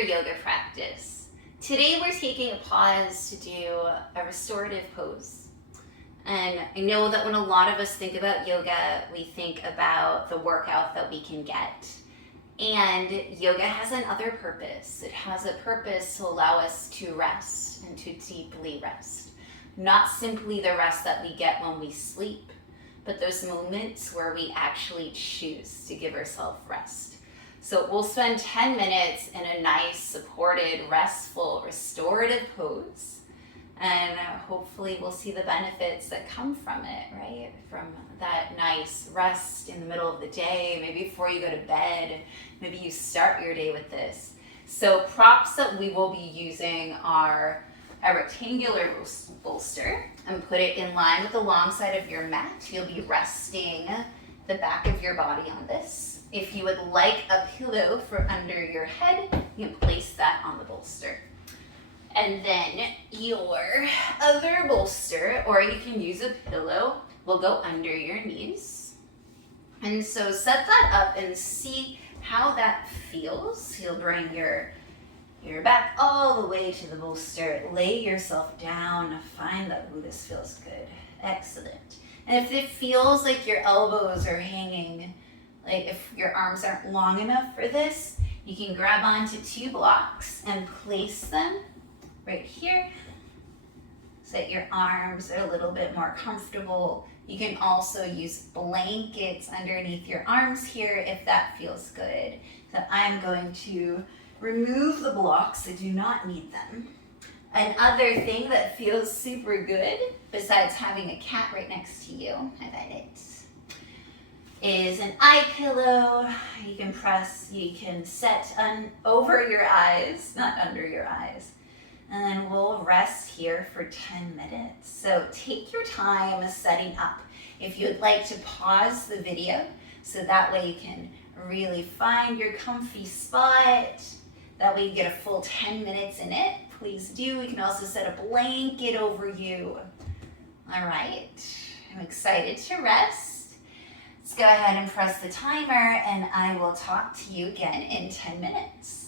your yoga practice. Today we're taking a pause to do a restorative pose. And I know that when a lot of us think about yoga, we think about the workout that we can get. And yoga has another purpose. It has a purpose to allow us to rest and to deeply rest. Not simply the rest that we get when we sleep, but those moments where we actually choose to give ourselves rest. So we'll spend 10 minutes in a nice, supported, restful, restorative pose. And hopefully we'll see the benefits that come from it, right? From that nice rest in the middle of the day, maybe before you go to bed, maybe you start your day with this. So props that we will be using are a rectangular bolster, and put it in line with the long side of your mat. You'll be resting the back of your body on this. If you would like a pillow for under your head, you can place that on the bolster. And then your other bolster, or you can use a pillow, will go under your knees. And so set that up and see how that feels. You'll bring your back all the way to the bolster. Lay yourself down. Find that, ooh, this feels good. Excellent. And if it feels like your elbows are hanging, like if your arms aren't long enough for this, you can grab onto 2 blocks and place them right here so that your arms are a little bit more comfortable. You can also use blankets underneath your arms here if that feels good. So I'm going to remove the blocks. I do not need them. Another thing that feels super good, besides having a cat right next to you, I find it, is an eye pillow. You can press, you can set over your eyes, not under your eyes. And then we'll rest here for 10 minutes. So take your time setting up. If you'd like to pause the video, so that way you can really find your comfy spot. That way you get a full 10 minutes in it. Please do. We can also set a blanket over you. All right, I'm excited to rest. Let's go ahead and press the timer, and I will talk to you again in 10 minutes.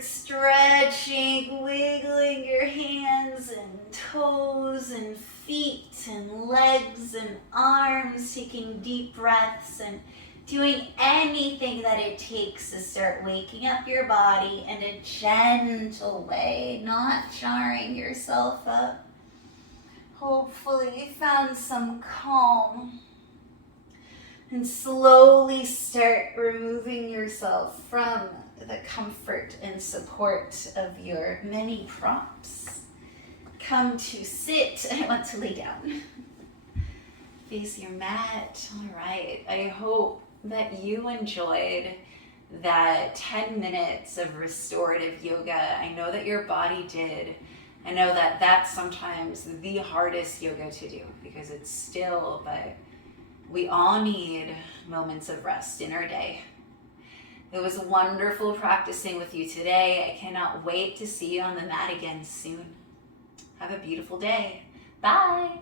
start stretching, wiggling your hands and toes and feet and legs and arms, taking deep breaths and doing anything that it takes to start waking up your body in a gentle way, not jarring yourself up. Hopefully you found some calm. And slowly start removing yourself from the comfort and support of your many props. Come to sit. I want to lay down. Face your mat. All right. I hope that you enjoyed that 10 minutes of restorative yoga. I know that your body did. I know that that's sometimes the hardest yoga to do because it's still, but we all need moments of rest in our day. It was wonderful practicing with you today. I cannot wait to see you on the mat again soon. Have a beautiful day. Bye.